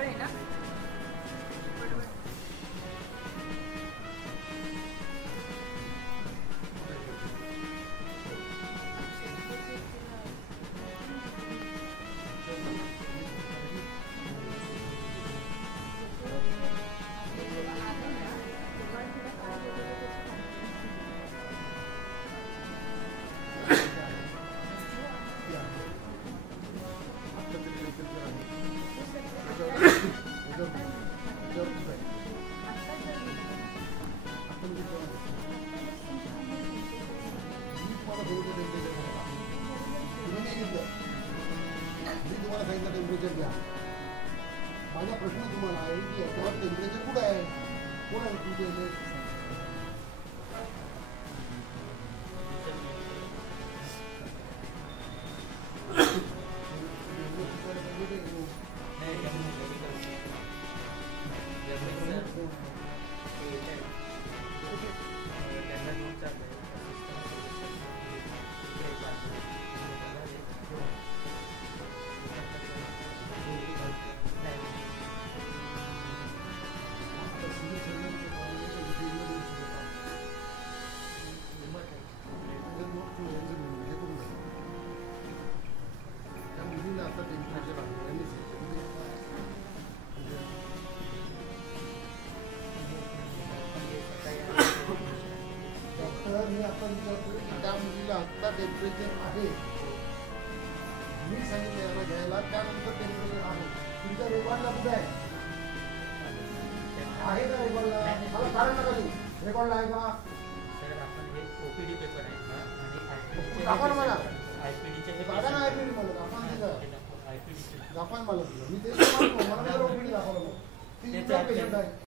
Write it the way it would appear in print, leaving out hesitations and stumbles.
जवळ आहे ना. टेम्परेचर द्या. माझा प्रश्न तुम्हाला आहे की याच्यावर टेम्परेचर कुठं आहे, कोण आहे तुमचे? मी आता विचारतो त्या मुलीला आत्ता टेम्परेचर आहे, मी सांगितलं याला घ्यायला, त्यानंतर टेम्परेचर आहे. तुमच्या रेकॉर्डला कुठे आहे का रेकॉर्डला? मला कारण नका देऊ. रेकॉर्डला आहे का? सर आपण हे ओपीडी पेपर आहे आणि दाखवा मला. आयपीडीचे हे दादा ना आयपीडी मला दाखवा. आयपीडी दाखवा मला. मी तेच मला ओपीडी दाखवलं. ती पेशंट आहे.